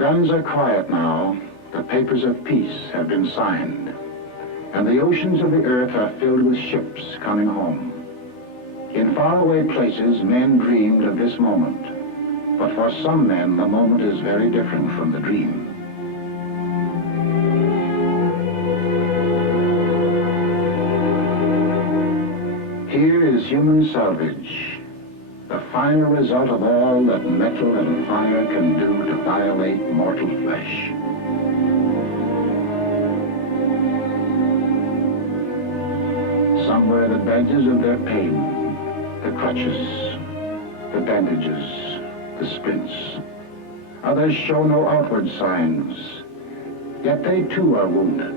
guns are quiet now. The papers of peace have been signed. And the oceans of the earth are filled with ships coming home. In faraway places, men dreamed of this moment. But for some men, the moment is very different from the dream. Here is human salvage, the final result of all that metal and fire can do to violate mortal flesh. Some wear the badges of their pain, the crutches, the bandages, the splints. Others show no outward signs, yet they too are wounded.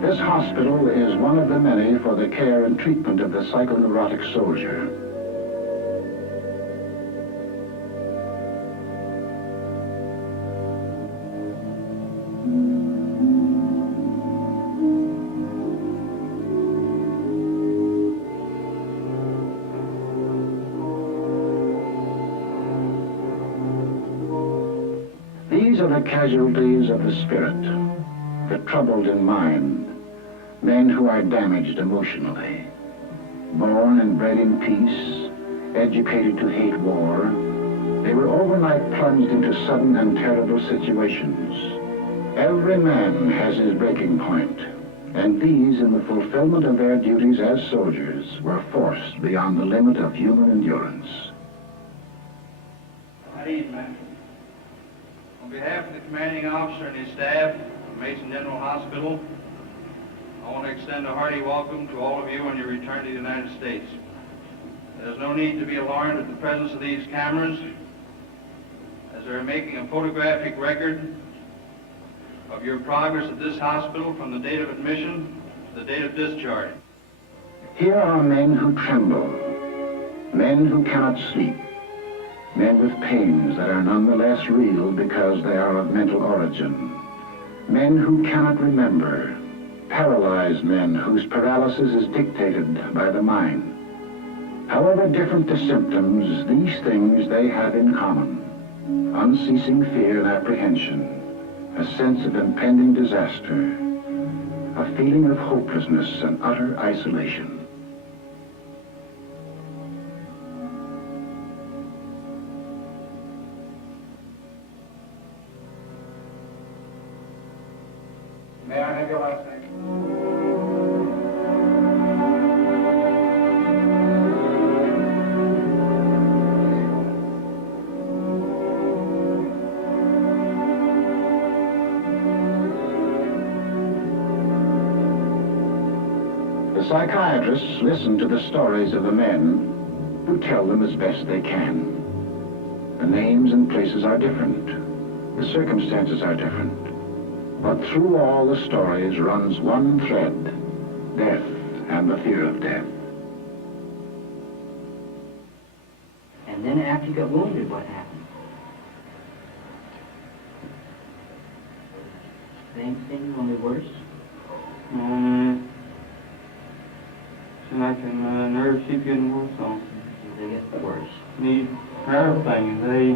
This hospital is one of the many for the care and treatment of the psychoneurotic soldier. These are the casualties of the spirit, the troubled in mind, men who are damaged emotionally. Born and bred in peace, educated to hate war, they were overnight plunged into sudden and terrible situations. Every man has his breaking point, and these, in the fulfillment of their duties as soldiers, were forced beyond the limit of human endurance. Good evening. On behalf of the commanding officer and his staff of Mason General Hospital, I want to extend a hearty welcome to all of you on your return to the United States. There's no need to be alarmed at the presence of these cameras, as they're making a photographic record of your progress at this hospital from the date of admission to the date of discharge. Here are men who tremble, men who cannot sleep, men with pains that are nonetheless real because they are of mental origin, men who cannot remember, paralyzed men whose paralysis is dictated by the mind. However different the symptoms, these things they have in common: unceasing fear and apprehension, a sense of impending disaster, a feeling of hopelessness and utter isolation. May I have your last name? The psychiatrists listen to the stories of the men who tell them as best they can. The names and places are different. The circumstances are different. But through all the stories runs one thread: death and the fear of death. And then after you got wounded, what happened? Same thing, only worse? Like nerves keep getting worse on. They get worse. Need everything. They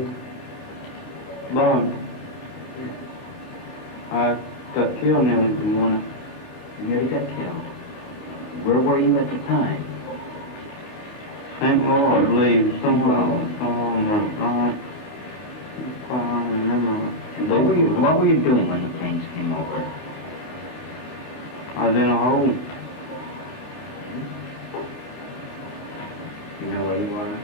bug. I got killed nearly this morning. You nearly got killed. Where were you at the time? St. Paul, I believe. Somewhere. I don't remember. What were you doing when the planes came over? I was in a hole. You know where you were?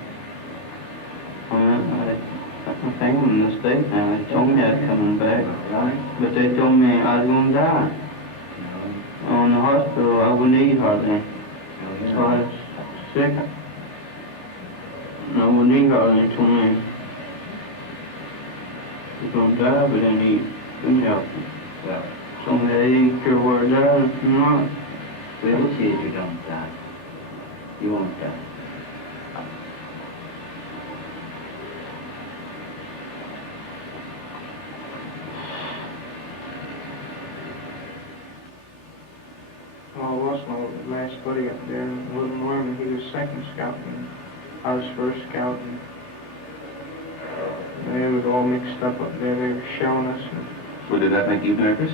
I think I'm in the States now. They told me I was coming back. Right? But they told me I was going to die. No. In the hospital, I wouldn't eat hardly. So I was sick. And I wouldn't eat hardly. They told me I was going to die, but then he couldn't help me. Well, So they didn't care where I died or not. we'll see if you don't die. You won't die. Paul Russell, the last buddy up there in Little Norman, he was second scout, and I was first scout, and and it was all mixed up there. They were showing us. Well, did that make you nervous?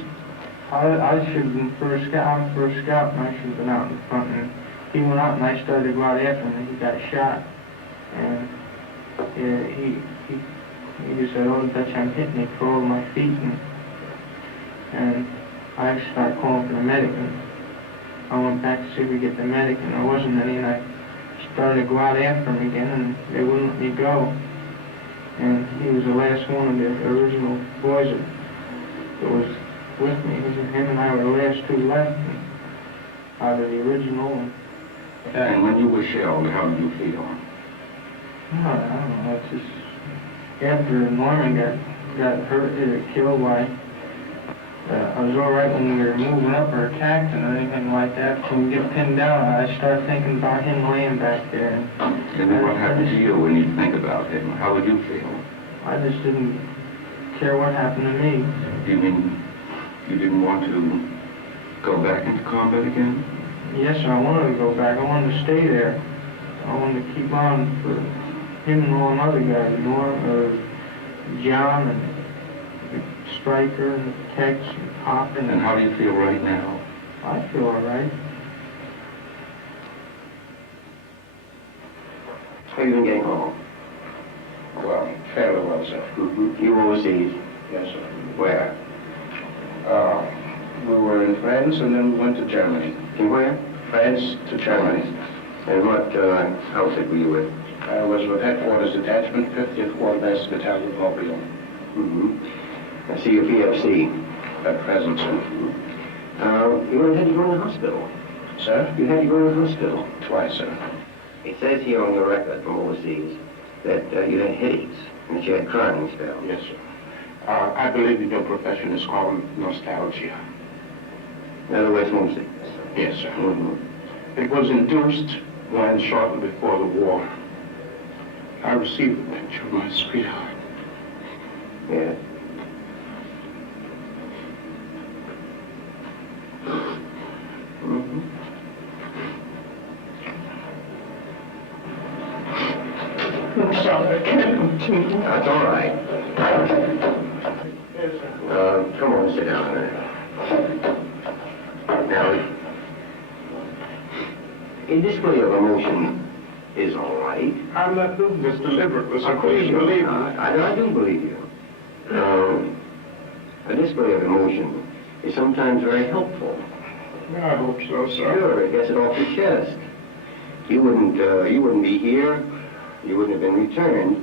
I should have been first scout. I'm first scout, and I should have been out in front. And he went out, and I started to go out after him, and he got shot. And he just said, "Oh, Dutch, I'm hitting it for all my feet." And I started calling for the medic, and I went back to see if we could get the medic, and there wasn't any, and I started to go out after him again, and they wouldn't let me go. And he was the last one of the original boys that was with me. Him and I were the last two left out of the original. And when you were shelled, how did you feel? I don't know, it's just after Norman got hurt or killed, I was all right when we were moving up or attacked and anything like that. When we get pinned down, I start thinking about him laying back there. And then what happened to you when you think about him? How would you feel? I just didn't care what happened to me. Do you mean you didn't want to go back into combat again? Yes, sir, I wanted to go back. I wanted to stay there. I wanted to keep on for him and all them other guys, John and Stryker and Tex and Kaufman. And how do you feel right now? I feel all right. How you been getting home? Well, fairly well, sir. Mm-hmm. You were overseas? Yes, sir. Where? We were in France, and then we went to Germany. In where? France to Germany. And what outfit were you with? I was with Headquarters Detachment, 50th Quartermaster Battalion, Mobile. Mm-hmm. I see you're PFC. At present, sir. You had to go in the hospital. Sir? You had to go in the hospital. Twice, sir. It says here on your record from overseas that you had headaches and that you had crying spells. Yes, sir. I believe in your profession is called nostalgia. In other words, homesickness. Yes, sir. Mm-hmm. It was induced when shortly before the war, I received a picture of my sweetheart. Yeah. Mm-hmm. I'm sorry, I can't continue. That's all right. Yes, sir. Come on, sit down there. Now, a display of emotion is all right. I'm not doing this deliberately, so please believe me. I do believe you. A display of emotion is sometimes very helpful. I hope so, sir. Sure, it gets it off your chest. You wouldn't be here. You wouldn't have been returned.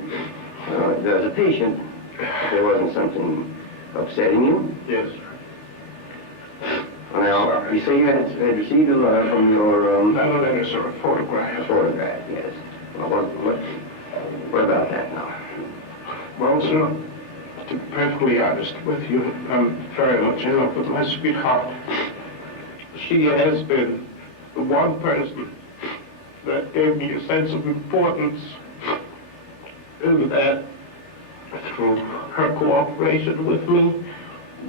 As a patient, if there wasn't something upsetting you. Yes, sir. Now, you say you had received a letter from your, Not a letter, sir, a photograph. photograph, yes. Well, what about that now? Well, sir, to be perfectly honest with you, I'm very much in love with my sweetheart. She has been the one person that gave me a sense of importance, and that through her cooperation with me,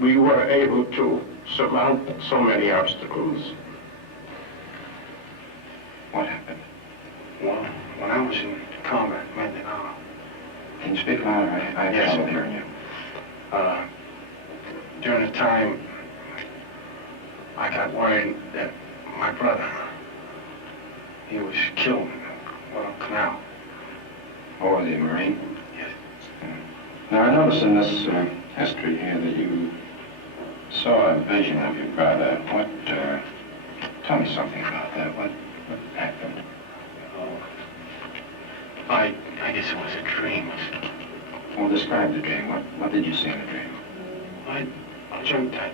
we were able to surmount so many obstacles. What happened? Well, when I was in combat, Can you speak louder? I have Yes, trouble sir. hearing you. during the time, I got worried that my brother, he was killed in the canal. Oh, the Marine? Yes. Now, I notice in this history here that you saw a vision of your brother. Tell me something about that. What happened? I guess it was a dream. Well, describe the dream. What did you see in the dream? I dreamt that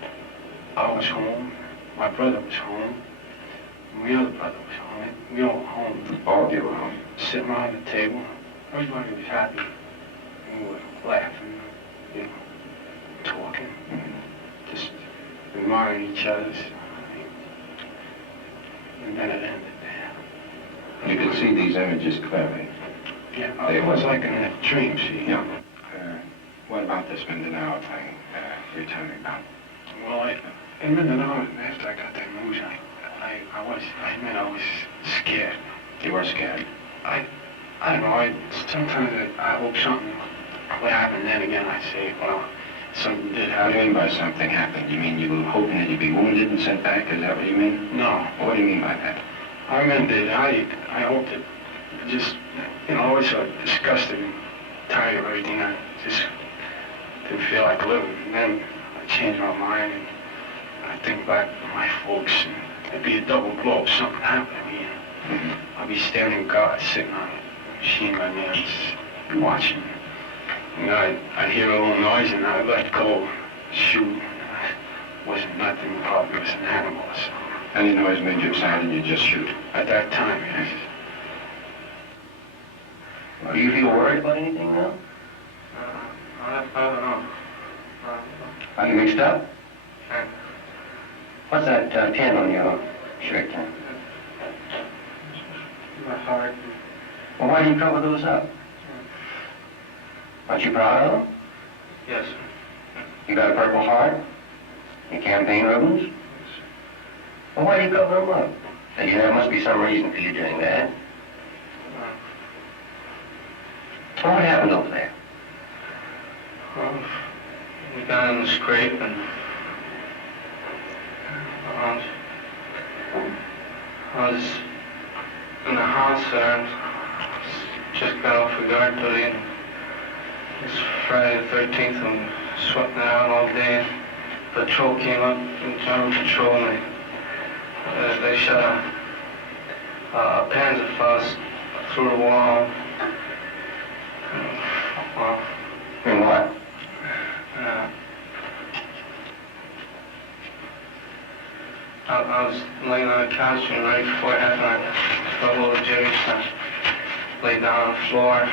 I was home, my brother was home, my other brother was home. We all were home. All of you were home. Sitting around the table. Everybody was happy. We were laughing, talking, just admiring each other. And then it ended there. You could see these images clearly. Yeah, it was like in a dream, see. Yeah. What about this Mindanao thing you're telling me about? Well, in Mindanao, after I got that news, I was scared. You were scared? I don't know, sometimes I hope something what happened then again, I say, well, something did What do you happen. mean by something happened? You mean you were hoping that you'd be wounded and sent back? Is that what you mean? No. What do you mean by that? I meant that I hoped that just, you know, I was so disgusted and tired of everything. I just didn't feel like living. And then I changed my mind and I think back to my folks, and it'd be a double blow if something happened to me. I'd be staring at God, sitting on a machine gun there, just watching. You know, I'd hear a little noise and I'd let go, shoot. It wasn't nothing, probably was an animal or something. Any noise made you excited and you just shoot? At that time, yes. Do you feel worried about anything now? I don't know. Are you mixed up? Uh, What's that pin on your shirt then? My heart. Well, why do you cover those up? Aren't you proud of them? Yes. You got a Purple Heart? Your campaign ribbons? Well, why do you cover them up? And there must be some reason for you doing that. Well, what happened over there? Well, we got in the scrape and I was in the house there and just got off of guard duty and it's Friday the 13th and sweating around all day. Patrol came up, General Patrol, and they shot a Panzerfaust through the wall. Well, In what? I was laying on the couch and right before it happened, I felt a little jittery, so I laid down on the floor.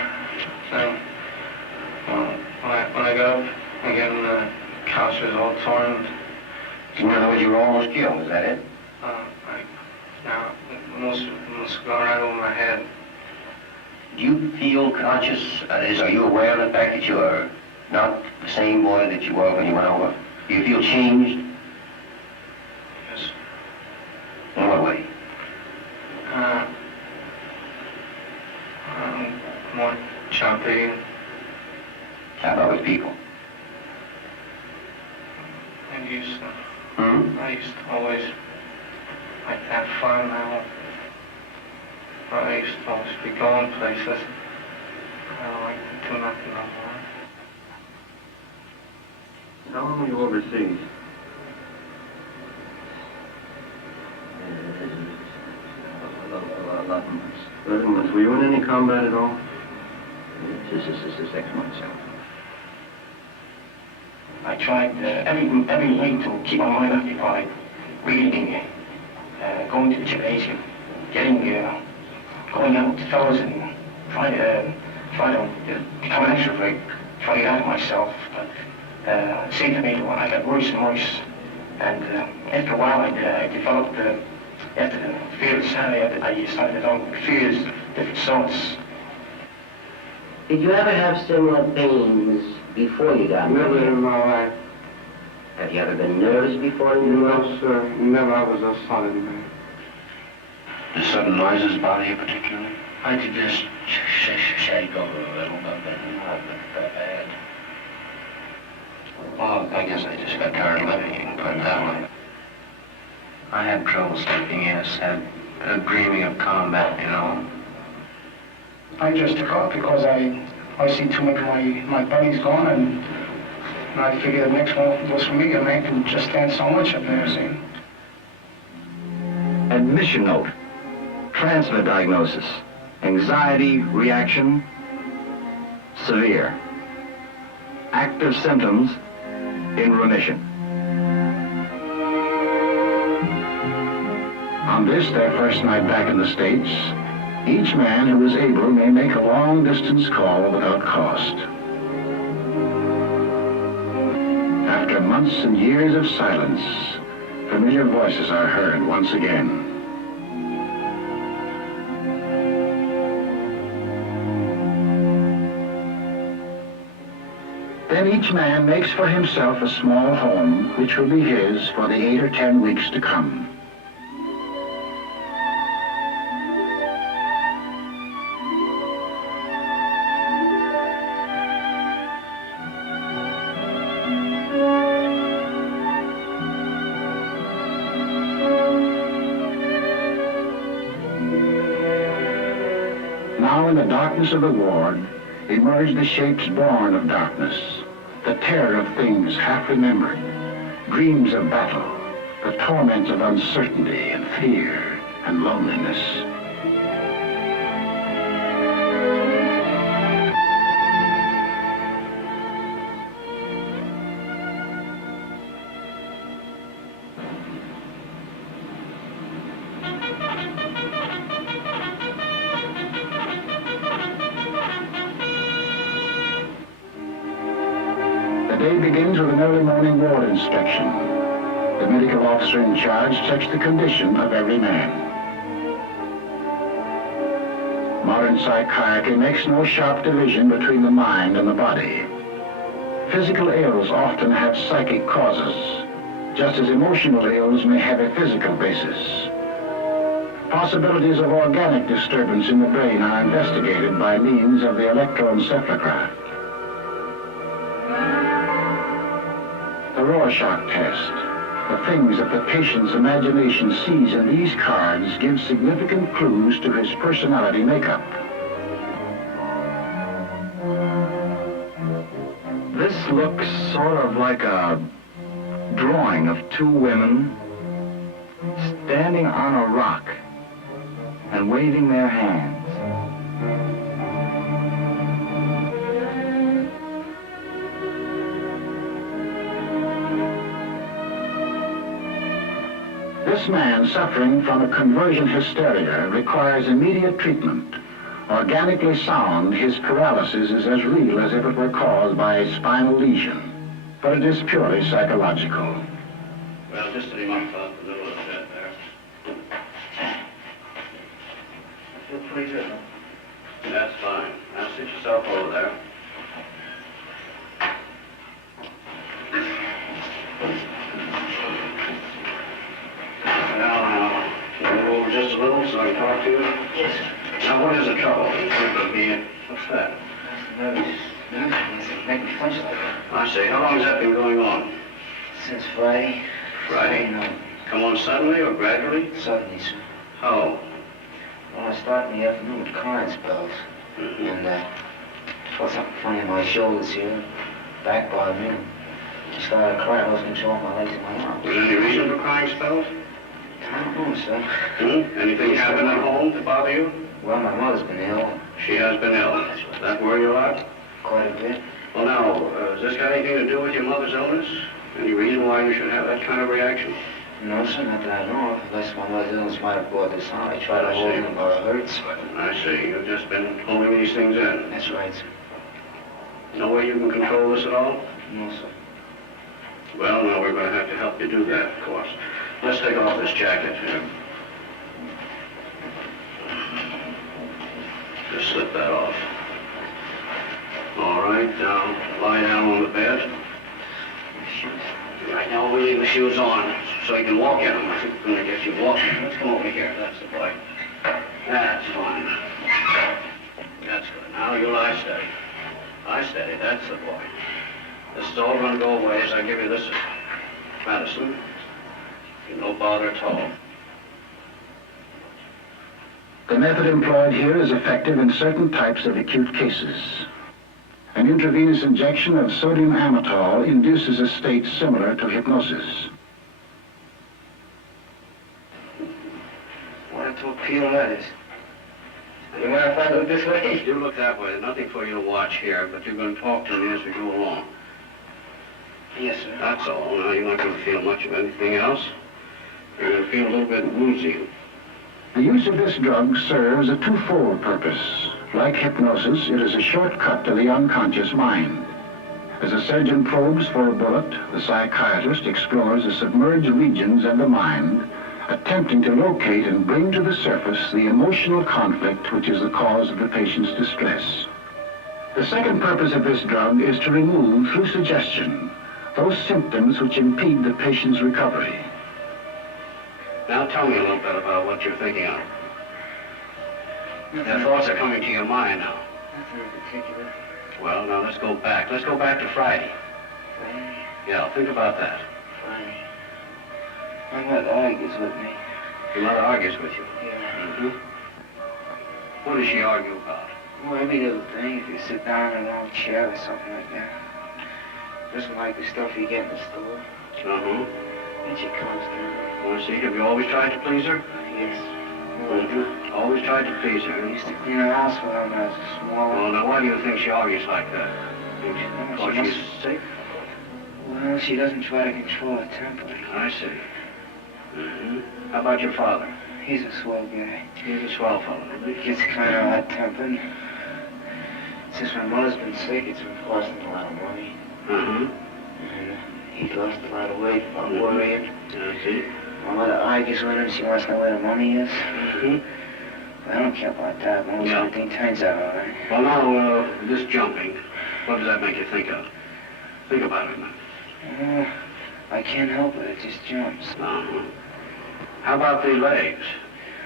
So when I got up again, the couch was all torn. In other words, you were almost killed, is that it? Now, almost gone right over my head. Do you feel conscious, are you aware of the fact that you are not the same boy that you were when you went over? Do you feel changed? Yes. In what way? More jumpy. How about with people? I used to. Hmm? I used to always like to have fun now. I used to always be going places. I don't like to do nothing no more. How long were you overseas? 11 months. 11 months. Were you in any combat at all? This is 6 months. I tried every way to keep my mind occupied, reading, going to the gymnasium, going out with fellas and trying to become an extrovert, try to get out of myself. But it seemed to me I got worse and worse. And after a while, I developed, after the fear of insanity, I started to develop fears of different sorts. Did you ever have similar pains before you got Never married? in my life. Have you ever been nervous before you No, sir. Never. I was a solid man. The sudden noises bother you particularly? I could just shake over a little, but not that bad. Well, I guess I just got tired of living, you can put it that way. I had trouble sleeping, yes. Had dreaming of combat, you know. I just took off because I see too much of my buddies gone, and I figured the next one was for me, and I can just stand so much I've never seen. Admission note. Transfer diagnosis. Anxiety reaction. Severe. Active symptoms in remission. On this, their first night back in the States, each man who is able may make a long-distance call without cost. After months and years of silence, familiar voices are heard once again. Then each man makes for himself a small home, which will be his for the 8 or 10 weeks to come. Now in the darkness of the ward emerge the shapes born of darkness, the terror of things half remembered, dreams of battle, the torments of uncertainty and fear and loneliness. The day begins with an early morning ward inspection. The medical officer in charge checks the condition of every man. Modern psychiatry makes no sharp division between the mind and the body. Physical ills often have psychic causes, just as emotional ills may have a physical basis. Possibilities of organic disturbance in the brain are investigated by means of the electroencephalograph. The Rorschach test, the things that the patient's imagination sees in these cards, gives significant clues to his personality makeup. This looks sort of like a drawing of two women standing on a rock and waving their hands. This man suffering from a conversion hysteria requires immediate treatment. Organically sound, his paralysis is as real as if it were caused by a spinal lesion, but it is purely psychological. Well, just leave him up the middle of the bed there. I feel pretty good. That's fine. Now sit yourself over there. Now, can you move over just a little so I can talk to you? Yes. Now, what is the trouble? You seem to be, what's that? Nervous. It make me flinch like that. I see. How long has that been going on? Since Friday. Friday? No. Come on suddenly or gradually? Suddenly, sir. How? Well, I start in the afternoon with crying spells. Mm-hmm. And, felt something funny in my shoulders here. Back bothered me. I started crying. I wasn't controlling my legs and my arms. Was there any reason for crying spells? I don't know, sir. Anything happen at home to bother you? Well, my mother's been ill. She has been ill. Does that worry you a lot? Quite a bit. Well, now, has this got anything to do with your mother's illness? Any reason why you should have that kind of reaction? No, sir, not that I know of. Unless my mother's illness might have brought this on. I tried to I hold see. it, but it hurts. I see. You've just been holding these things in. That's right, sir. No way you can control this at all? No, sir. Well, now we're going to have to help you do that, of course. Let's take off this jacket here. Just slip that off. All right, now lie down on the bed. Right now we leave the shoes on so you can walk in them. I think we're going to get you walking. Let's come over here. That's the boy. That's fine. That's good. Now you lie steady. Lie steady. That's the boy. This is all going to go away as I give you this medicine. No bother at all. The method employed here is effective in certain types of acute cases. An intravenous injection of sodium amytal induces a state similar to hypnosis. What a torpedo that is. You mind if I look this way? You look that way. There's nothing for you to watch here, but you're going to talk to me as we go along. Yes, sir. That's all. Now, you're not going to feel much of anything else. You're going to feel a little bit woozy. The use of this drug serves a twofold purpose. Like hypnosis, it is a shortcut to the unconscious mind. As a surgeon probes for a bullet, the psychiatrist explores the submerged regions of the mind, attempting to locate and bring to the surface the emotional conflict which is the cause of the patient's distress. The second purpose of this drug is to remove, through suggestion, those symptoms which impede the patient's recovery. Now tell me a little bit about what you're thinking of. The thoughts are coming to your mind now. Nothing in particular. Well, now let's go back. Let's go back to Friday. Friday. Yeah, think about that. Friday. My mother argues with me. Your mother argues with you. Yeah. Mm-hmm. What does she argue about? Well, every little thing, if you sit down in a long chair or something like that. Doesn't like the stuff you get in the store. Uh-huh. And she comes down. Well, see, have you always tried to please her? Yes. Mm-hmm. Always tried to please her. I used to clean her house for her when I was small. Well, now, why do you think she argues like that? Because she's sick? Well, she doesn't try to control her temper. I see. Mm-hmm. How about your father? He's a swell guy. He's a swell fellow, isn't he? Gets kind of hot-tempered. Since my mother's been sick, it's been costing a lot of money. Uh-huh. And he's lost a lot of weight. I'm worried. I see. My mother argues with him. She wants to know where the money is. Mm-hmm. But I don't care about that. As long as everything turns out all right. Well, now, this jumping, what does that make you think of? Think about it, man. I can't help it. It just jumps. Uh-huh. How about the legs?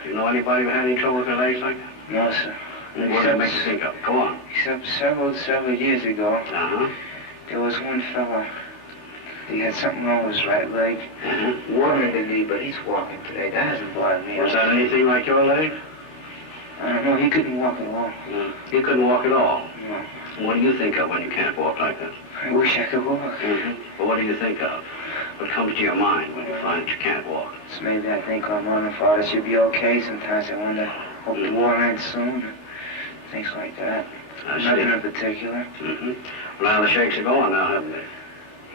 Do you know anybody who had any trouble with their legs like that? No, sir. What does that make you think of? Go on. Except several years ago, Uh-huh. there was one fella. He had something wrong with his right leg. Mm-hmm. Watering the knee, but he's walking today. That hasn't bothered me. Was that anything like your leg? I don't know. He couldn't walk at all. He couldn't walk at all? No. What do you think of when you can't walk like that? I wish I could walk. Mm-hmm. But what do you think of? What comes to your mind when you find that you can't walk? So maybe I think our mother and father should be okay. Sometimes I wonder, hope the war ends soon. Things like that. I see. Nothing in particular. Mm-hmm. Well, now the shakes are going now, haven't they?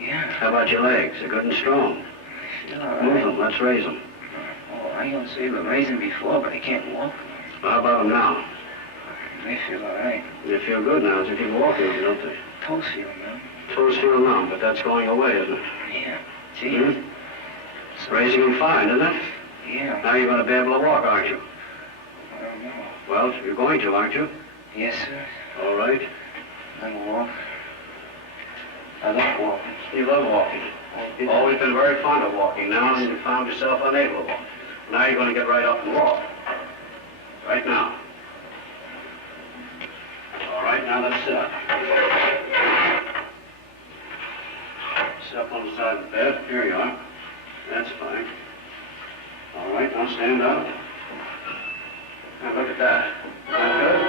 Yeah. How about your legs? They're good and strong. I feel all right. Move them. Let's raise them. Oh, I don't say I've raised them before, but I can't walk. Well, how about them now? They feel all right. They feel good now as if you're walking them, don't they? Toes feel numb. Toes feel numb, but that's going away, isn't it? Yeah. Gee. Mm-hmm. Raising them fine, isn't it? Yeah. Now you're going to be able to walk, aren't you? I don't know. Well, you're going to, aren't you? Yes, sir. All right. I can walk. I love walking. You love walking. You've always been very fond of walking. Now you found yourself unable to walk. Now you're going to get right up and walk. Right now. All right, now let's sit up. Sit up on the side of the bed. Here you are. That's fine. All right, now stand up. Now look at that. Is that good?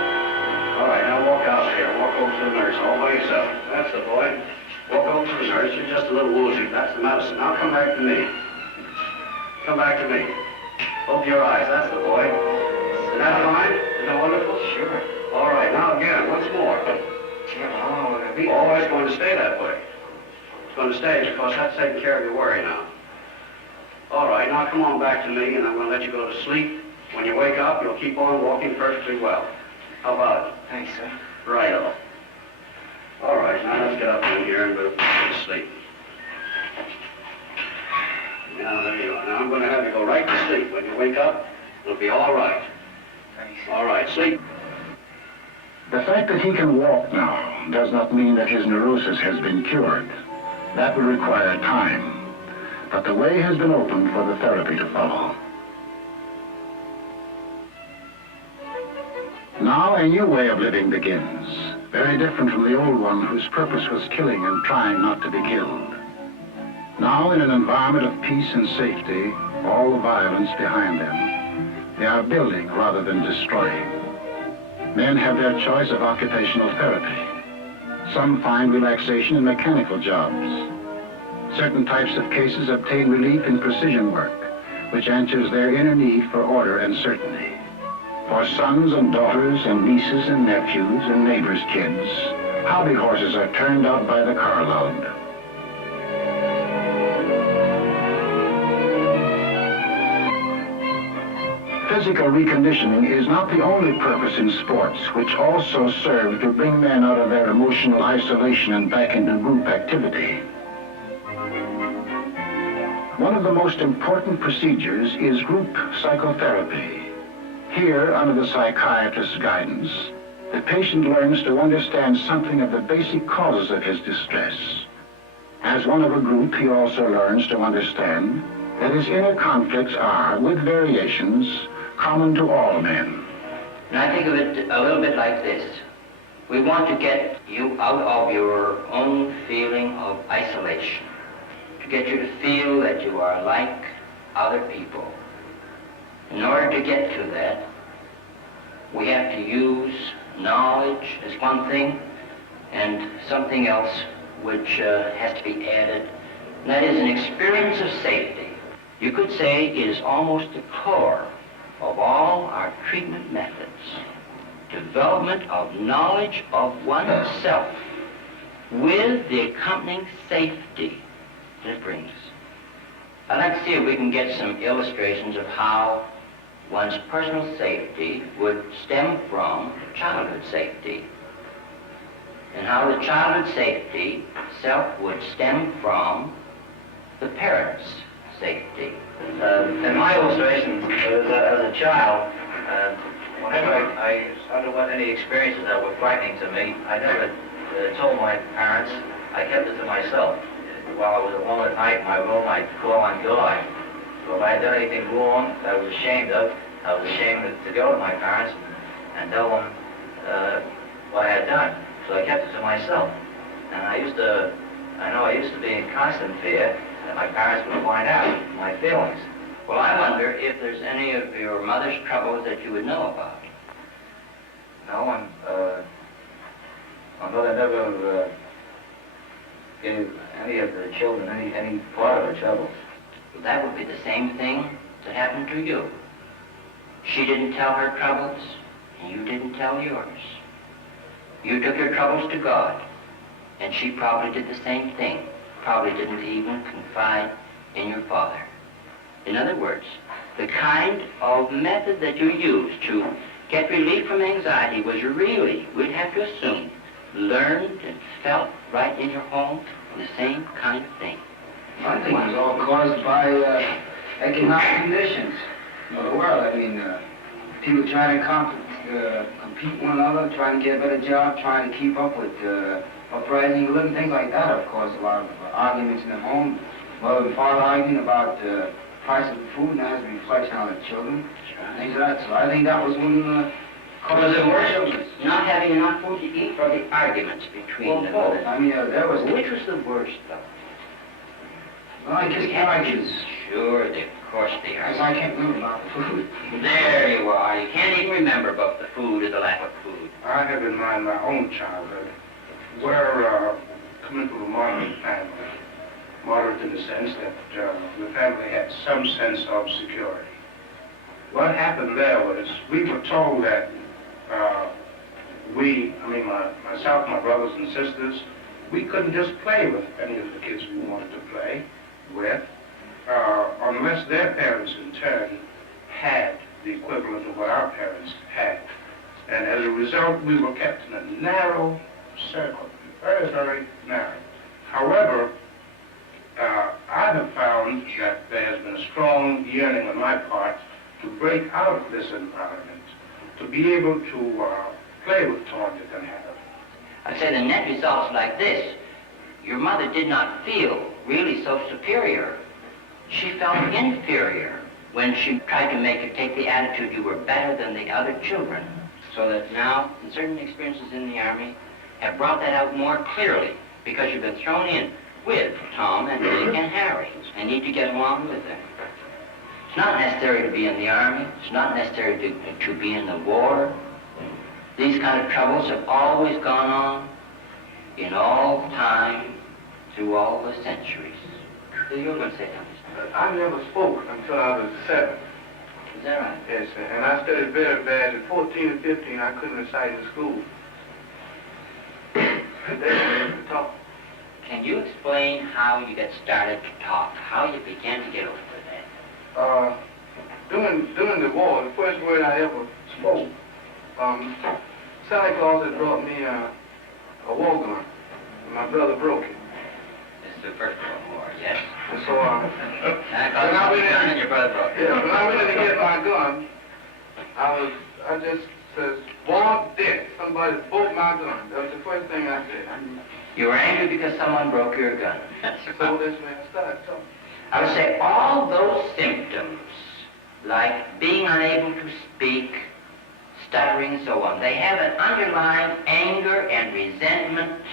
All right, now walk out here. Walk over to the nurse all by yourself. That's the boy. Walk over to the nurse. You're just a little woozy. That's the medicine. Now come back to me. Come back to me. Open your eyes. That's the boy. Is that fine? Is that wonderful? Sure. All right, now again, once more. Oh, it's going to stay that way. It's going to stay because that's taking care of your worry now. All right, now come on back to me, and I'm going to let you go to sleep. When you wake up, you'll keep on walking perfectly well. How about it? Thanks, sir. Righto. All right, now let's get up in here and go to sleep. Now, there you are. Now, I'm going to have you go right to sleep. When you wake up, it'll be all right. Thanks. All right, sleep. The fact that he can walk now does not mean that his neurosis has been cured. That will require time. But the way has been opened for the therapy to follow. Now a new way of living begins, very different from the old one whose purpose was killing and trying not to be killed. Now in an environment of peace and safety, all the violence behind them, they are building rather than destroying. Men have their choice of occupational therapy. Some find relaxation in mechanical jobs. Certain types of cases obtain relief in precision work, which answers their inner need for order and certainty. For sons and daughters and nieces and nephews and neighbors' kids, hobby horses are turned out by the carload. Physical reconditioning is not the only purpose in sports, which also serve to bring men out of their emotional isolation and back into group activity. One of the most important procedures is group psychotherapy. Here, under the psychiatrist's guidance, the patient learns to understand something of the basic causes of his distress. As one of a group, he also learns to understand that his inner conflicts are, with variations, common to all men. And I think of it a little bit like this. We want to get you out of your own feeling of isolation, to get you to feel that you are like other people. In order to get to that, we have have to use knowledge as one thing, and something else which has to be added, and that is an experience of safety. You could say it is almost the core of all our treatment methods. Development of knowledge of oneself with the accompanying safety that it brings. I'd like to see if we can get some illustrations of how one's personal safety would stem from childhood safety, and how the childhood safety itself would stem from the parents' safety. In my illustration, as a child, whenever I underwent any experiences that were frightening to me, I never told my parents. I kept it to myself. While I was alone at night in my room, I'd call on God. So if I had done anything wrong that I was ashamed of, I was ashamed to go to my parents and tell them what I had done. So I kept it to myself. And I used to be in constant fear that my parents would find out my feelings. Well, I wonder if there's any of your mother's troubles that you would know about. No, my mother never gave any of the children any part of her troubles. Well, that would be the same thing that happened to you. She didn't tell her troubles, and you didn't tell yours. You took your troubles to God, and she probably did the same thing. Probably didn't even confide in your father. In other words, the kind of method that you used to get relief from anxiety was really, we'd have to assume, learned and felt right in your home, the same kind of thing. I think it was all caused by economic conditions of the world. I mean, people trying to compete one another, trying to get a better job, trying to keep up with uprising of living, things like that have caused a lot of arguments in the home. Mother and father arguing about the price of the food, and as a reflection on the children, things like that. So I think that was one of the causes of children. Not having enough food to eat, or the arguments between them? Both. I mean, there was... Which was the worst, though? Well, I guess arguments. Sure, of course they are. Because I can't remember about the food. There you are. You can't even remember about the food or the lack of food. I have in mind my own childhood. We're coming from a moderate family. Moderate in the sense that the family had some sense of security. What happened there was we were told that myself, my brothers and sisters, we couldn't just play with any of the kids we wanted to play with unless their parents in turn had the equivalent of what our parents had. And as a result, we were kept in a narrow circle, very, very narrow. However, I have found that there has been a strong yearning on my part to break out of this environment, to be able to play with toys that can happen. I'd say the net result's like this. Your mother did not feel really so superior. She felt inferior when she tried to make you take the attitude you were better than the other children. So that now, certain experiences in the Army have brought that out more clearly, because you've been thrown in with Tom and Dick and Harry, and need to get along with them. It's not necessary to be in the Army. It's not necessary to be in the war. These kind of troubles have always gone on in all time, through all the centuries. So you're going to say something? I never spoke until I was 7. Is that right? Yes, sir. And I studied very bad. At 14 and 15, I couldn't recite in school. They were able to talk. Can you explain how you got started to talk? How you began to get over that? During the war, the first word I ever spoke, Santa Claus had brought me a war gun. My brother broke it. This is the first World War, yes. And so, Santa Claus brought the gun and your brother broke it. Yeah, when I went in to get my gun, I just says, "Boy, Dick, somebody broke my gun." That was the first thing I said. You were angry because someone broke your gun. So this man started talking. I would say all those symptoms, like being unable to speak, stuttering, and so on, they have an underlying anger and resentment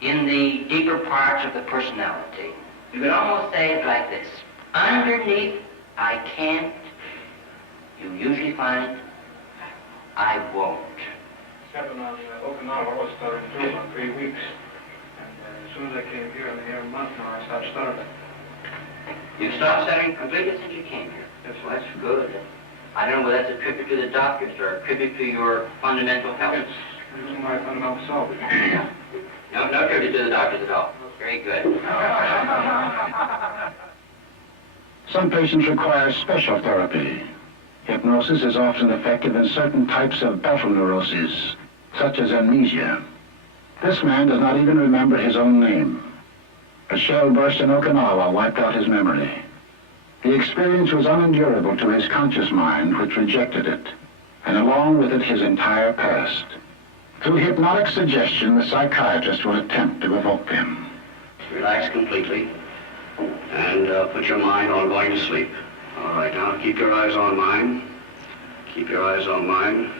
in the deeper parts of the personality. You could almost say it like this. Underneath, I can't, you usually find, I won't. cabin on Okinawa. I was stuttering too about 3 weeks. And as soon as I came here, in a month now, I stopped stuttering. You stopped stuttering completely since you came here? Yes, Well, that's good. I don't know whether that's a tribute to the doctors or a tribute to your fundamental health. It's using my fundamental self. No tribute to the doctors at all. Very good. Some patients require special therapy. Hypnosis is often effective in certain types of battle neuroses, such as amnesia. This man does not even remember his own name. A shell burst in Okinawa wiped out his memory. The experience was unendurable to his conscious mind, which rejected it, and along with it his entire past. Through hypnotic suggestion, the psychiatrist will attempt to evoke them. Relax completely and put your mind on going to sleep. All right, now keep your eyes on mine. Keep your eyes on mine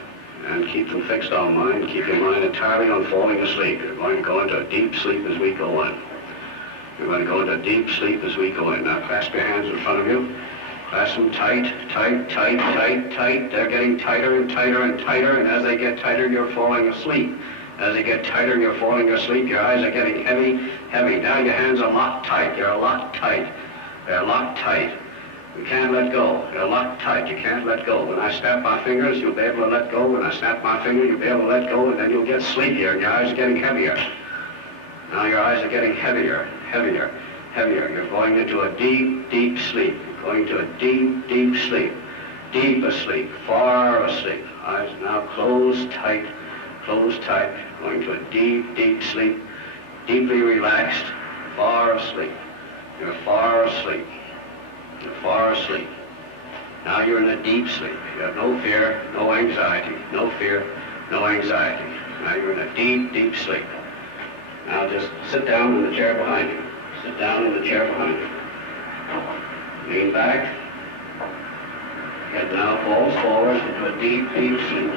and keep them fixed on mine. Keep your mind entirely on falling asleep. You're going to go into a deep sleep as we go in. You're going to go into deep sleep as we go in. Now clasp your hands in front of you. Clasp them tight, tight, tight, tight, tight. They're getting tighter and tighter and tighter, and as they get tighter, you're falling asleep. As they get tighter, you're falling asleep. Your eyes are getting heavy, heavy. Now your hands are locked tight. You're locked tight. They're locked tight. You can't let go. You're locked tight. You can't let go. When I snap my fingers, you'll be able to let go. When I snap my finger, you'll be able to let go, and then you'll get sleepier, and your eyes are getting heavier. Now your eyes are getting heavier, heavier, heavier. You're going into a deep, deep sleep. You're going to a deep, deep sleep. Deep asleep, far asleep. Eyes now closed tight, closed tight. Going to a deep, deep sleep. Deeply relaxed, far asleep. You're far asleep. You're far asleep. Now you're in a deep sleep. You have no fear, no anxiety. No fear, no anxiety. Now you're in a deep, deep sleep. Now just sit down in the chair behind you. Sit down in the chair behind you. Lean back. Head now falls forward into a deep, deep sleep.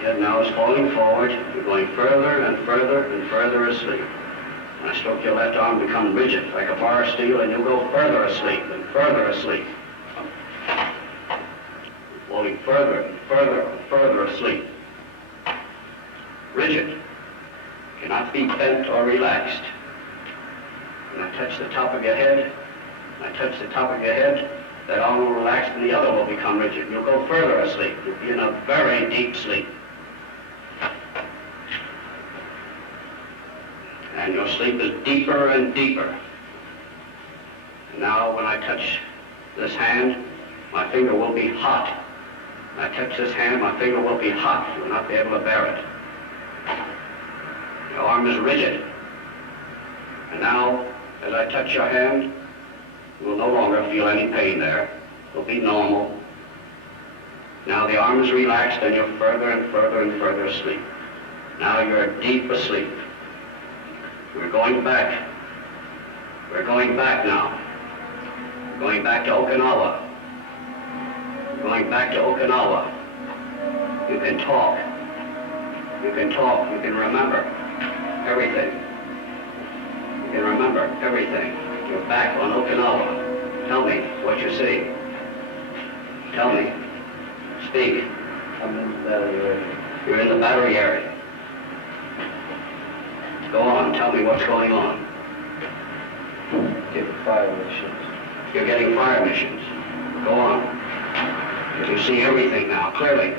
Head now is falling forward. You're going further and further and further asleep. When I stroke your left arm, become rigid like a bar of steel, and you'll go further asleep and further asleep. Falling further and further and further asleep. Rigid. Cannot be bent or relaxed. When I touch the top of your head, when I touch the top of your head, that arm will relax and the other will become rigid. You'll go further asleep. You'll be in a very deep sleep. And your sleep is deeper and deeper. And now when I touch this hand, my finger will be hot. When I touch this hand, my finger will be hot. You'll not be able to bear it. Your arm is rigid. And now, as I touch your hand, you will no longer feel any pain there. It'll be normal. Now the arm is relaxed and you're further and further and further asleep. Now you're deep asleep. We're going back. We're going back now. We're going back to Okinawa. We're going back to Okinawa. You can talk. You can talk. You can remember everything. You can remember everything. You're back on Okinawa. Tell me what you see. Tell me. Speak. I'm in the battery area. You're in the battery area. Go on, tell me what's going on. Getting fire missions. You're getting fire missions. Go on. You see everything now, clearly.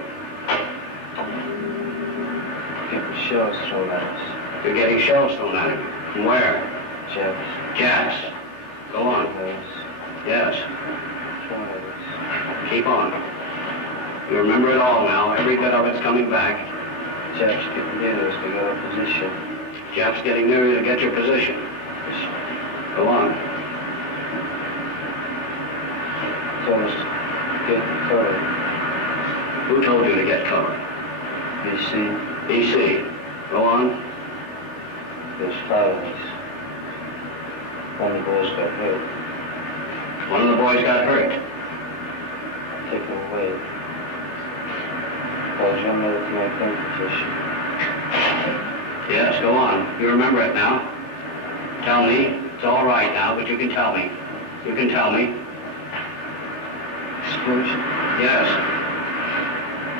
Getting shells thrown at us. You're getting shells thrown at you. From where? Jets. Jets. Go on. Yes. Keep on. You remember it all now. Every bit of it's coming back. Jets getting near us to get our position. Jets getting near you to get your position. Go on. Told us to get cover. Who told you to get cover? BC. BC. Go on. There's violence. One of the boys got hurt. One of the boys got hurt. Take him away. I was running over to my gun position. Yes, go on. You remember it now. Tell me. It's all right now, but you can tell me. You can tell me. Explosion? Yes.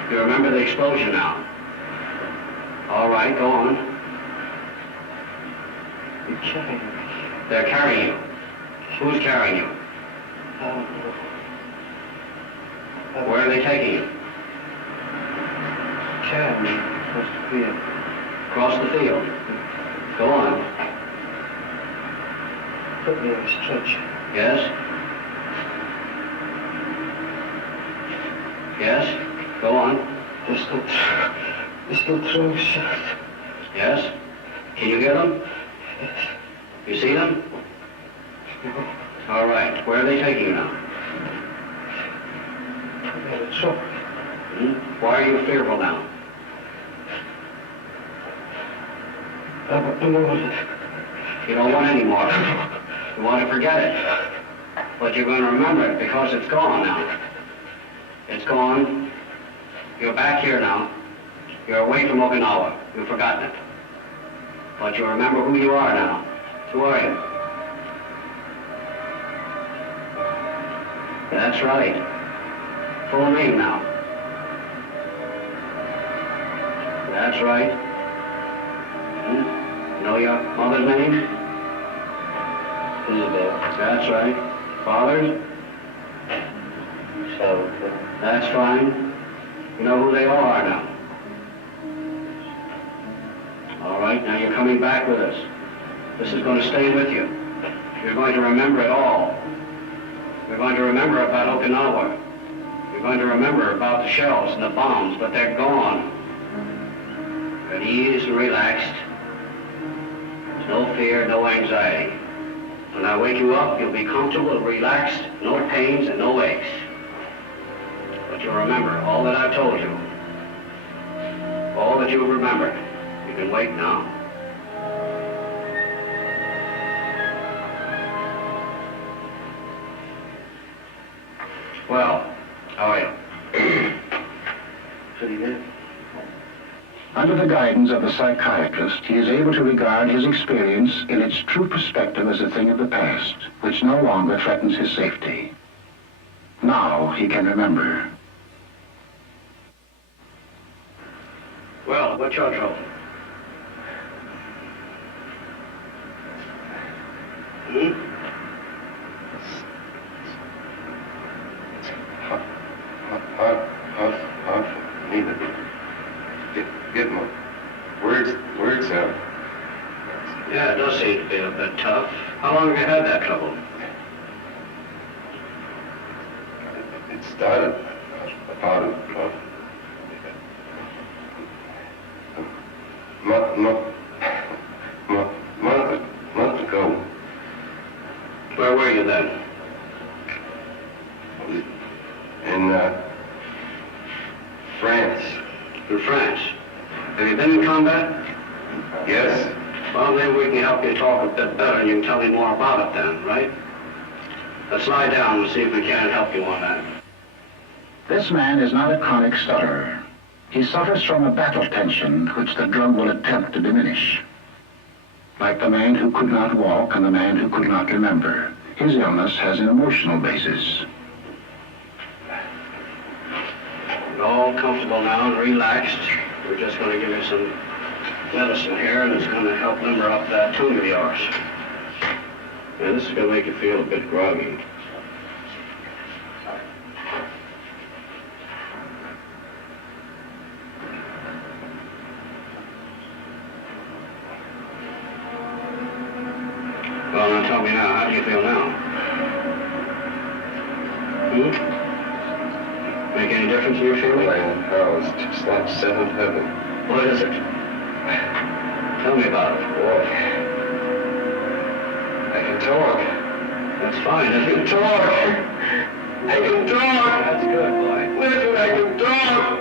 You remember the explosion now. All right, go on. They're carrying me. They're carrying you. Who's carrying you? I don't know. Where are they taking you? Carrying me across the field. Across the field. Go on. Put me on a stretcher. Yes? Yes? Go on. They're still throwing shots. Yes? Can you get them? Yes. You see them? No. All right. Where are they taking you now? I'm out of trouble. Why are you fearful now? I don't want it. You don't want any more. You want to forget it. But you're going to remember it because it's gone now. It's gone. You're back here now. You're away from Okinawa. You've forgotten it. But you remember who you are now. Who are you? That's right. Full name now. That's right. Know your mother's name? Isabel. That's right. Father's? Salvatore. That's fine. You know who they all are now. All right, now you're coming back with us. This is going to stay with you. You're going to remember it all. You're going to remember about Okinawa. You're going to remember about the shells and the bombs, but they're gone. At ease and relaxed. There's no fear, no anxiety. When I wake you up, you'll be comfortable, relaxed, no pains and no aches. But you'll remember all that I've told you. All that you've remembered. You can wake now. Well, how are you? Pretty good. Under the guidance of the psychiatrist, he is able to regard his experience in its true perspective as a thing of the past, which no longer threatens his safety. Now he can remember. Well, what's your trouble? Hard for me to get my words out. Yeah, it does seem to be a bit tough. How long have you had that trouble? It started about a month ago. Where were you then? In France. In France. Have you been in combat? Yes. Well, maybe we can help you talk a bit better and you can tell me more about it then, right? Let's lie down and see if we can help you on that. This man is not a chronic stutterer. He suffers from a battle tension which the drug will attempt to diminish. Like the man who could not walk and the man who could not remember, his illness has an emotional basis. You're all comfortable now and relaxed. We're just going to give you some medicine here, and it's going to help limber up that tongue of yours. And this is going to make you feel a bit groggy. Well, now tell me now, how do you feel now? Make any difference in your feeling? Oh, it's just like seventh heaven. What is it? Tell me about it. Boy, I can talk. That's fine, I can talk. I can talk. That's good, boy. Listen, I can talk.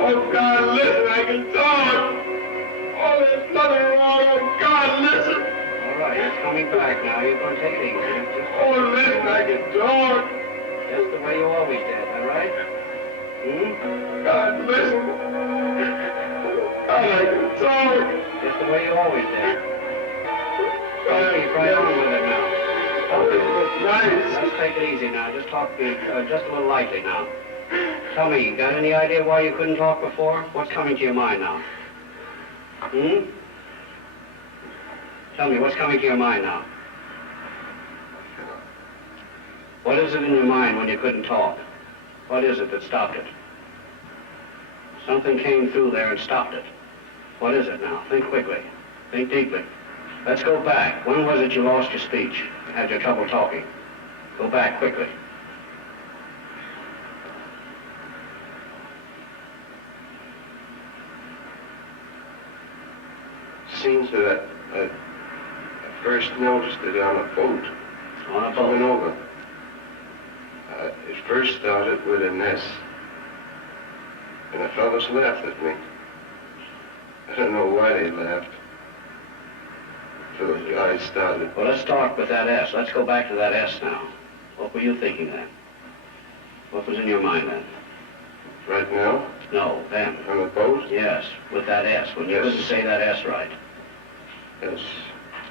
Oh, God, listen, I can talk. Oh, there's nothing wrong. Oh, God, listen. All right, it's coming back now. You're going to take it easy. Oh, listen, I can talk. Just the way you always did, all right? God, listen. God, I can talk. Just the way you always did. Just keep right on with it now. Nice. Let's take it easy now. Just talk just a little lightly now. Tell me, you got any idea why you couldn't talk before? What's coming to your mind now? Hmm? Tell me, what's coming to your mind now? What is it in your mind when you couldn't talk? What is it that stopped it? Something came through there and stopped it. What is it now? Think quickly. Think deeply. Let's go back. When was it you lost your speech? Had your trouble talking? Go back quickly. Seems that I first noticed it on a boat. On a boat? Coming over. It first started with an S. And the fellows laughed at me. I don't know why they laughed. So the guy started. Well, let's start with that S. Let's go back to that S now. What were you thinking then? What was in your mind then? Right now? No, then. On the boat? Yes, with that S. When you couldn't say that S right. Yes.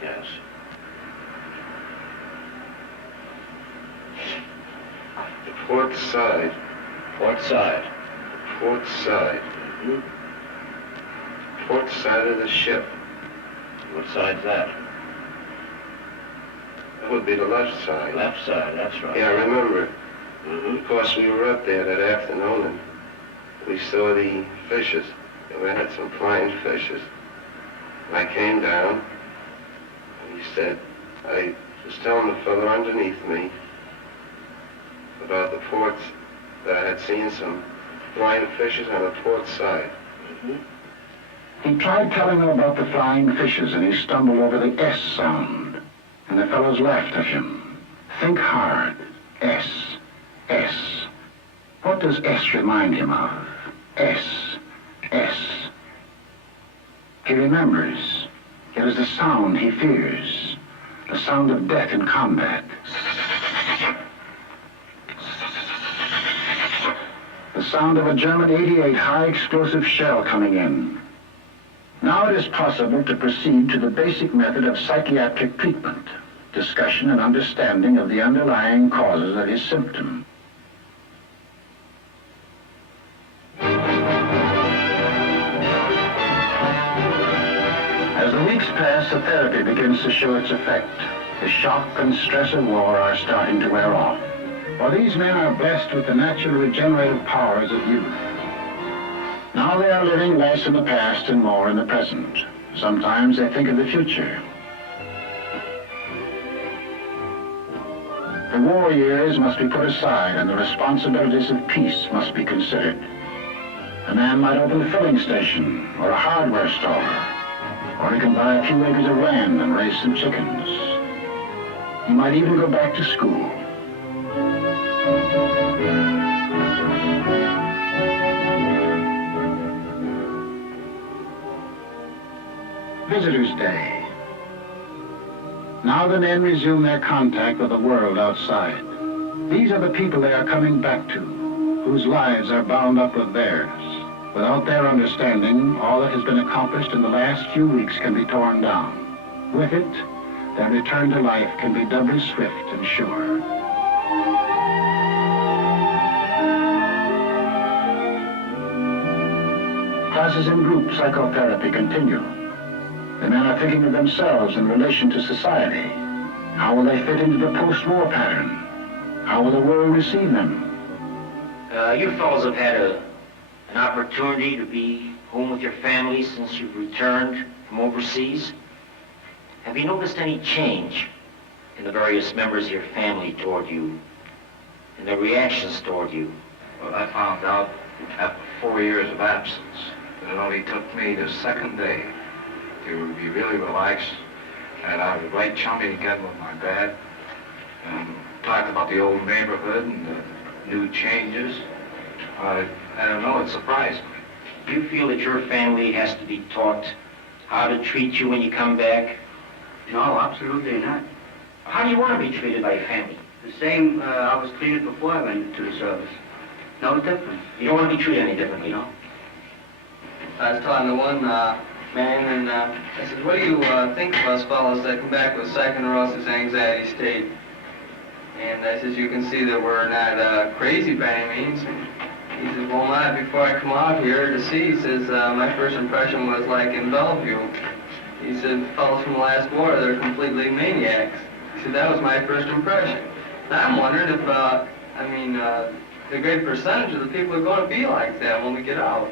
Yes. The port side. Port side. Port side. Mm-hmm. Port side of the ship. What side's that? That would be the left side. Left side, that's right. Yeah, I remember. Mm-hmm. Of course, we were up there that afternoon and we saw the fishes. And we had some flying fishes. And I came down and he said, I was telling the fellow underneath me about the ports that I had seen some flying fishes on the port side. Mm-hmm. He tried telling them about the flying fishes, and he stumbled over the S sound. And the fellows laughed at him. Think hard. S. S. What does S remind him of? S. S. He remembers. It is the sound he fears. The sound of death in combat. The sound of a German 88 high-explosive shell coming in. Now it is possible to proceed to the basic method of psychiatric treatment, discussion and understanding of the underlying causes of his symptom. As the weeks pass, the therapy begins to show its effect. The shock and stress of war are starting to wear off. For these men are blessed with the natural regenerative powers of youth. Now they are living less in the past and more in the present. Sometimes they think of the future. The war years must be put aside and the responsibilities of peace must be considered. A man might open a filling station or a hardware store, or he can buy a few acres of land and raise some chickens. He might even go back to school. Visitors' Day. Now the men resume their contact with the world outside. These are the people they are coming back to, whose lives are bound up with theirs. Without their understanding, all that has been accomplished in the last few weeks can be torn down. With it, their return to life can be doubly swift and sure. Classes in group psychotherapy continue. The men are thinking of themselves in relation to society. How will they fit into the post-war pattern? How will the world receive them? You fellows have had an opportunity to be home with your families since you've returned from overseas. Have you noticed any change in the various members of your family toward you, in their reactions toward you? Well, I found out after 4 years of absence that it only took me the second day to be really relaxed, and I was right chummy again with my dad, and talked about the old neighborhood and the new changes. I don't know, it surprised me. Do you feel that your family has to be taught how to treat you when you come back? No, absolutely not. How do you want to be treated by your family? The same I was treated before I went to the service. No different. You don't want to be treated any differently, no? I was talking to one man, and I said, what do you think of us fellows that come back with psychoneurosis anxiety state? And I said, you can see that we're not crazy by any means. He says, well, before I come out here to see, he says, my first impression was like in Bellevue. He said, fellows from the last war, they're completely maniacs. He said, that was my first impression. Now, I'm wondering if, the great percentage of the people are going to be like that when we get out.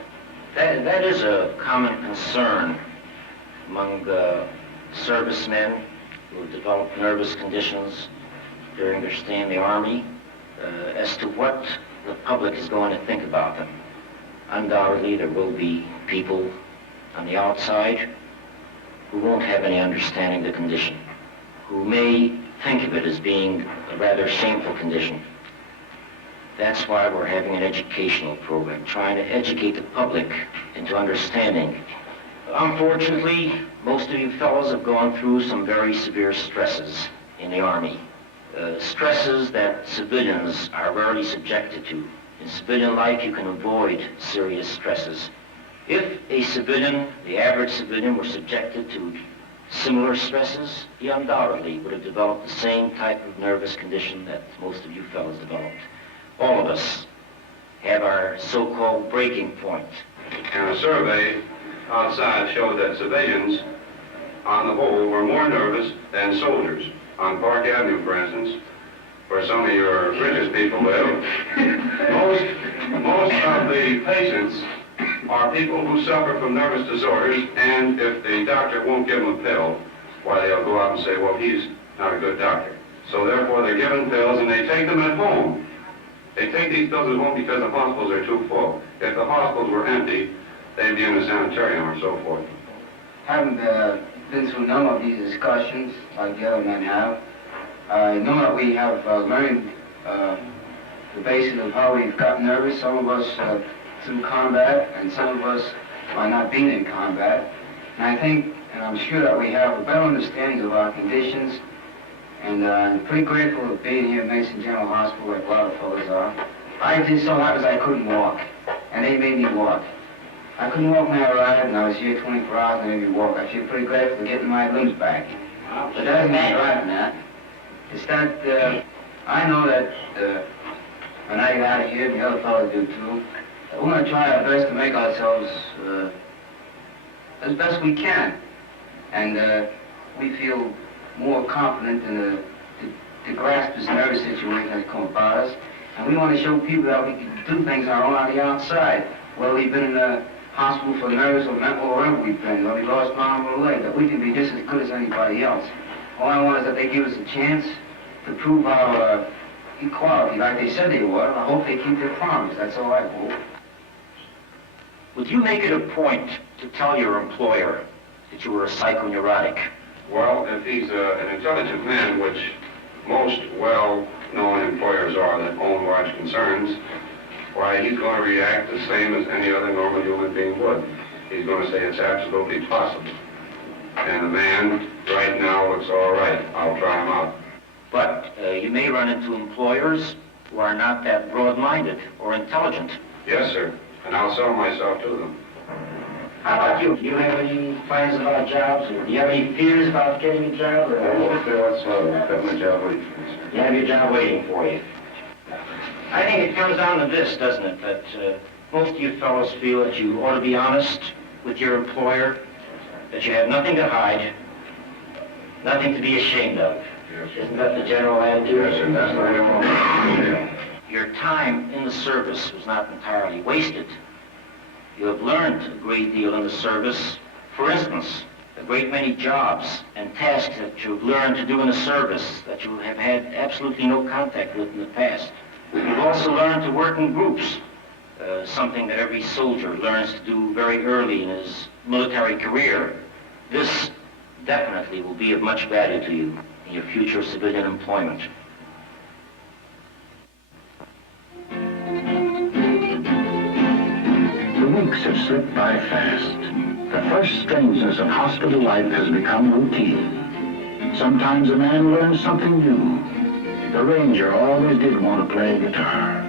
That is a common concern among servicemen who have developed nervous conditions during their stay in the Army as to what the public is going to think about them. Undoubtedly, there will be people on the outside who won't have any understanding of the condition, who may think of it as being a rather shameful condition. That's why we're having an educational program, trying to educate the public into understanding. Unfortunately, most of you fellows have gone through some very severe stresses in the Army. Stresses that civilians are rarely subjected to. In civilian life, you can avoid serious stresses. If a civilian, the average civilian, were subjected to similar stresses, he undoubtedly would have developed the same type of nervous condition that most of you fellows developed. All of us have our so-called breaking point. And a survey outside showed that civilians, on the whole, were more nervous than soldiers. On Park Avenue, for instance, where some of your richest people live, most of the patients are people who suffer from nervous disorders, and if the doctor won't give them a pill, why, they'll go out and say, well, he's not a good doctor. So therefore, they're given pills, and they take them at home. They take these pills at home because the hospitals are too full. If the hospitals were empty, they'd be in a sanitarium or so forth. Haven't been through none of these discussions like the other men have. I know that we have learned the basis of how we've gotten nervous, some of us through combat, and some of us by not being in combat. And I think, and I'm sure that we have a better understanding of our conditions, and I'm pretty grateful of being here at Mason General Hospital like a lot of fellows are. I just so happens I couldn't walk, and they made me walk. I couldn't walk when I arrived, and I was here 24 hours and they made me walk. I feel pretty grateful for getting my limbs back. But that doesn't mean driving that. It's that I know that when I get out of here, and the other fellows do too, that we're going to try our best to make ourselves as best we can. And we feel more confident in to grasp this nervous situation that's come about us. And we want to show people that we can do things on our own on the outside. Whether we've been in the hospital for nervous or mental or wherever we've been, whether we lost an arm or a leg, that we can be just as good as anybody else. All I want is that they give us a chance to prove our equality like they said they would. I hope they keep their promise. That's all I hope. Would you make it a point to tell your employer that you were a psychoneurotic? Well, if he's an intelligent man, which most well-known employers are that own large concerns, why, he's going to react the same as any other normal human being would. He's going to say it's absolutely possible. And the man right now looks all right. I'll try him out. But you may run into employers who are not that broad-minded or intelligent. Yes, sir. And I'll sell myself to them. How about you? Do you have any plans about jobs? Or do you have any fears about getting a job? Or I've got my job waiting. You have your job waiting for you. I think it comes down to this, doesn't it? That most of you fellows feel that you ought to be honest with your employer, that you have nothing to hide, nothing to be ashamed of. Yes. Isn't that the general attitude? Yes, sir. That's the way I want. Your time in the service was not entirely wasted. You have learned a great deal in the service. For instance, a great many jobs and tasks that you've learned to do in the service that you have had absolutely no contact with in the past. You've also learned to work in groups, something that every soldier learns to do very early in his military career. This definitely will be of much value to you in your future civilian employment. The weeks have slipped by fast. The first strangeness of hospital life has become routine. Sometimes a man learns something new. The ranger always did want to play guitar.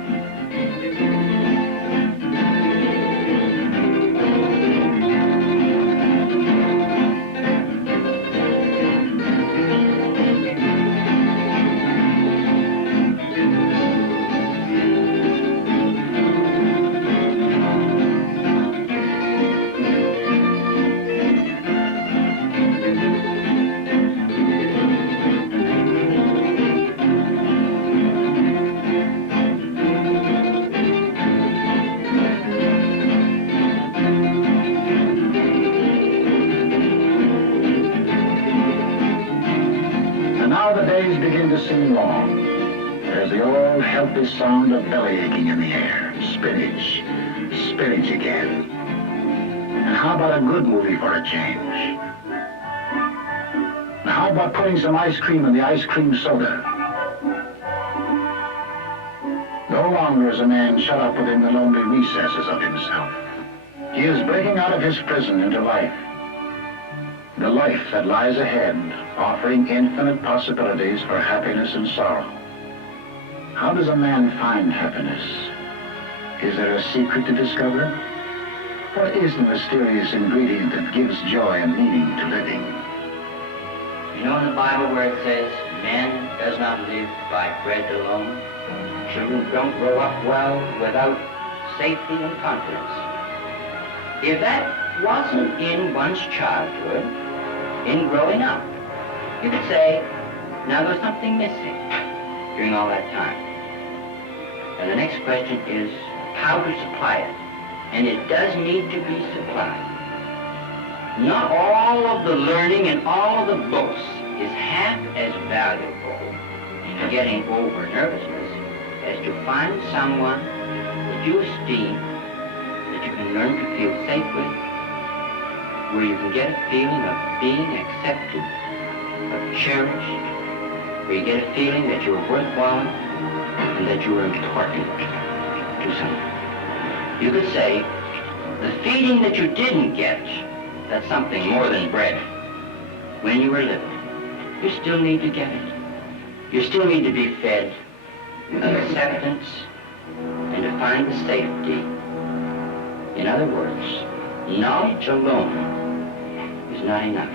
sing long, there's the old healthy sound of belly aching in the air. Spinach. Spinach again. And how about a good movie for a change? And how about putting some ice cream in the ice cream soda? No longer is a man shut up within the lonely recesses of himself. He is breaking out of his prison into life. The life that lies ahead, offering infinite possibilities for happiness and sorrow. How does a man find happiness? Is there a secret to discover? What is the mysterious ingredient that gives joy and meaning to living? You know in the Bible where it says, man does not live by bread alone? Children don't grow up well without safety and confidence. If that wasn't in one's childhood, in growing up, you could say, now there's something missing during all that time. And the next question is how to supply it. And it does need to be supplied. Not all of the learning and all of the books is half as valuable in getting over nervousness as to find someone that you esteem, that you can learn to feel safe with, where you can get a feeling of being accepted, of cherished, where you get a feeling that you're worthwhile and that you're important to someone. You could say, the feeding that you didn't get, that's something more than bread. When you were little, you still need to get it. You still need to be fed with acceptance and to find the safety. In other words, knowledge alone is not enough.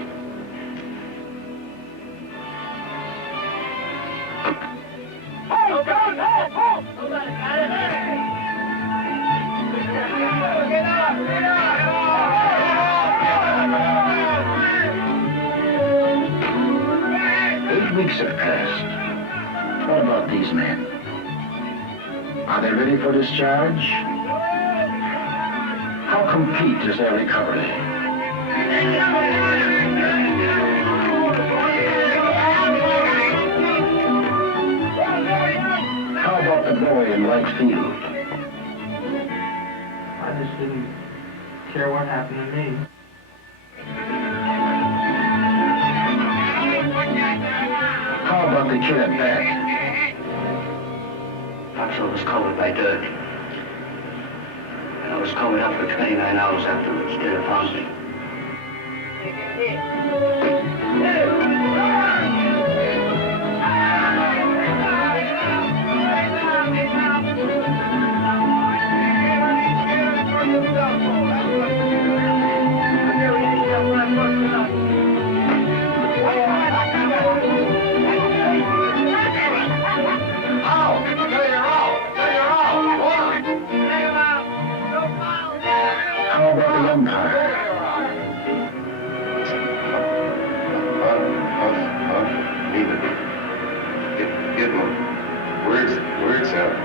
Weeks have passed. What about these men? Are they ready for discharge? How complete is their recovery? How about the boy in right field? I just didn't care what happened to me. How about the kid at back? Foxhole was covered by dirt. And I was covered up for 29 hours afterwards. They found me. How about the umpire? Leave it. Get more words out.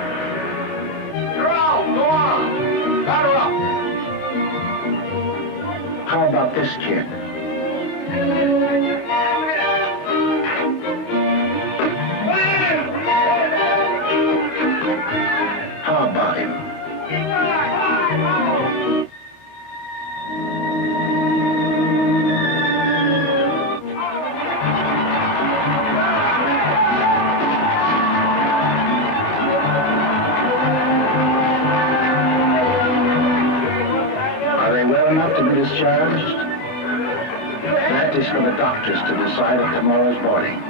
You're out. Go on. Batter up. How about this kid? How about him? Are they well enough to be discharged? That is for the doctors to decide at tomorrow's boarding.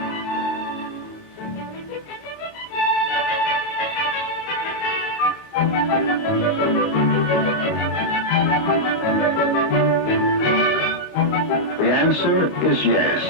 The answer is yes.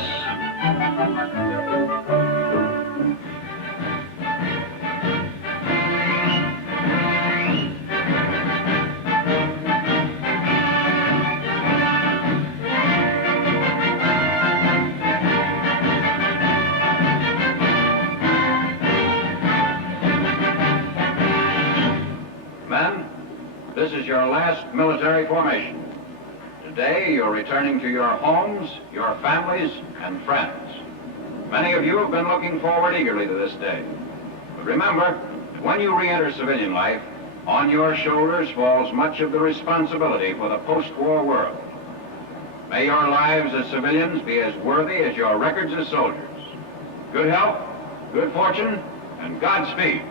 Men, this is your last military formation. Today, you're returning to your homes, your families, and friends. Many of you have been looking forward eagerly to this day. But remember, when you re-enter civilian life, on your shoulders falls much of the responsibility for the post-war world. May your lives as civilians be as worthy as your records as soldiers. Good health, good fortune, and Godspeed.